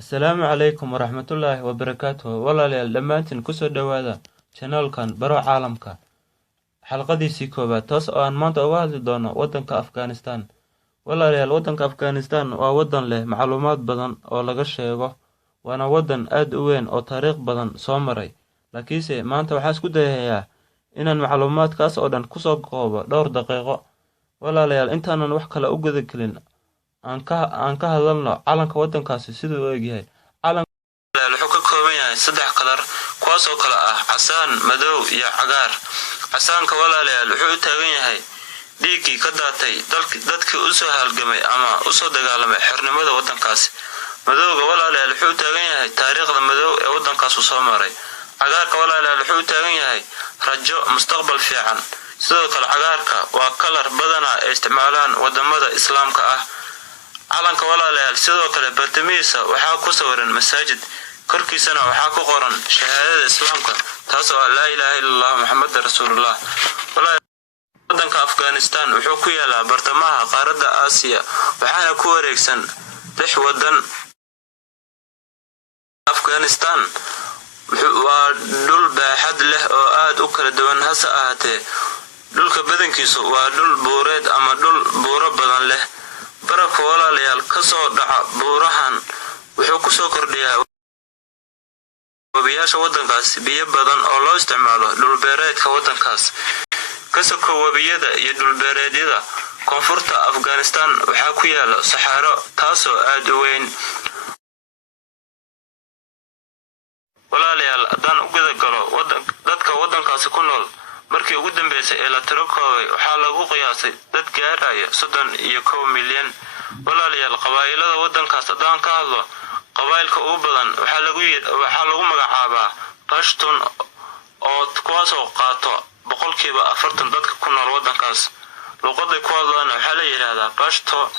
Asalaamu calaykum waraxmatullaahi wabarakaatuh. Walaalayaal dhammaantiin kusoo dhowaada channelkan Baro Caalamka. Xalqadiisii koowaad taas oo aan maanta uga hadli doono waddanka Afghanistan. Walaalayaal, waddanka Afghanistan waa waddan leh macluumaad badan oo laga sheego, waana waddan aad u weyn oo taariikh badan soo maray. Laakiinse maanta waxaan isku dayayaa inaan macluumaadkaas oo dhan kusoo koobo dhowr daqiiqo. Walaalayaal, intaanan wax kale u guda gelin aan ka hadalno calanka waddankaasi siduu u egyahay. Calanka wuxuu ka kooban yahay 3 kalar, kuwaas oo kala ah casaan, madow iyo cagaar. Casaanka walaalayaal wuxuu u taagan yahay dhiiggii ka daatay dadkii u soo halgamay ama u soo dagaalamay xornimada waddankaasi. Madowga walaalayaal wuxuu u taagan yahay taariikhda madow ee waddankaas soo maray. Cagaarka walaalayaal wuxuu u taagan yahay rajo mustaqbal fiican. Sidoo kale cagaarka waa kalar badanaa ay isticmaalaan wadamada islaamka ah. calanka walaalayaal sidoo kale bartamihiisa waxaa ku sawiran masaajid, korkiisana waxaa ku qoran shahaadada islaamka, taas oo laa ilaaha illallah muxammad rasuulullah. waddanka Afghanistan wuxuu ku yaalaa bartamaha qaaradda Aasiya, waxaana ku wareegsan 6 waddan. Afghanistan waa dhul baaxad leh oo aad u kala duwan, hase ahaatee dhulka badankiisu waa dhul buureed ama dhul buuro badan leh. barafka walaalayaal ka soo dhaca buurahan wuxuu ku soo kordhiyaa wabiyaasha waddankaas biyo badan oo loo isticmaalo dhulbeereedka waddankaas. ka soko wabiyada iyo dhulbeereedyada koonfurta Afghanistan waxaa ku yaala saxaro taasoo aad u weyn. walaalayaal, haddaan u guda galo dadka waddankaasi ku nool, markii ugu dambeysay ee la tiro koobay waxaa lagu qiyaasay dad gaaraya 31 milyan. walaalayaal, qabaa'ilada waddankaas haddaan ka hadlo, qabaa'ilka ugu badan waxaa lagu magacaabaa Pashtun oo kuwaasoo qaato 40% dadka ku nool waddankaas. luqadda ku hadlaana waxaa la yiraahdaa Pashto.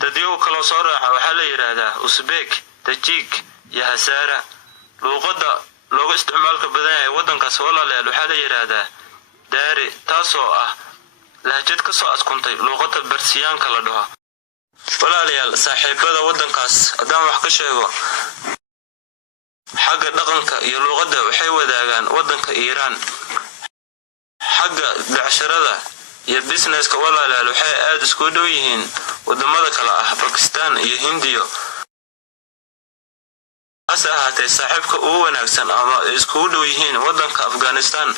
dadyow kala soo raaca waxaa la yiraahdaa Uzbek, Tajik iyo Hazara. luqadda looga isticmaalka badan yahay waddankaas walaalayaal waxaa la yiraahdaa Dari, taasoo ah lahjad ka soo askuntay luqadda Barsiyaanka la dhaho. walaalayaal, saaxiibada waddankaas haddaan wax ka sheego, xagga dhaqanka iyo luqadda waxay wadaagaan waddanka Iiraan. xagga becsharada iyo businesska walaalayaal waxay aad isku dhow yihiin wadamada kale ah Pakistan iyo Hindiya. hase ahaatee saaxiibka ugu wanaagsan ama isku dhow yihiin waddanka Afghanistan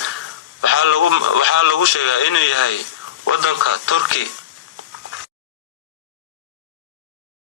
waxaa lagu sheegaa inuu yahay waddanka Turki.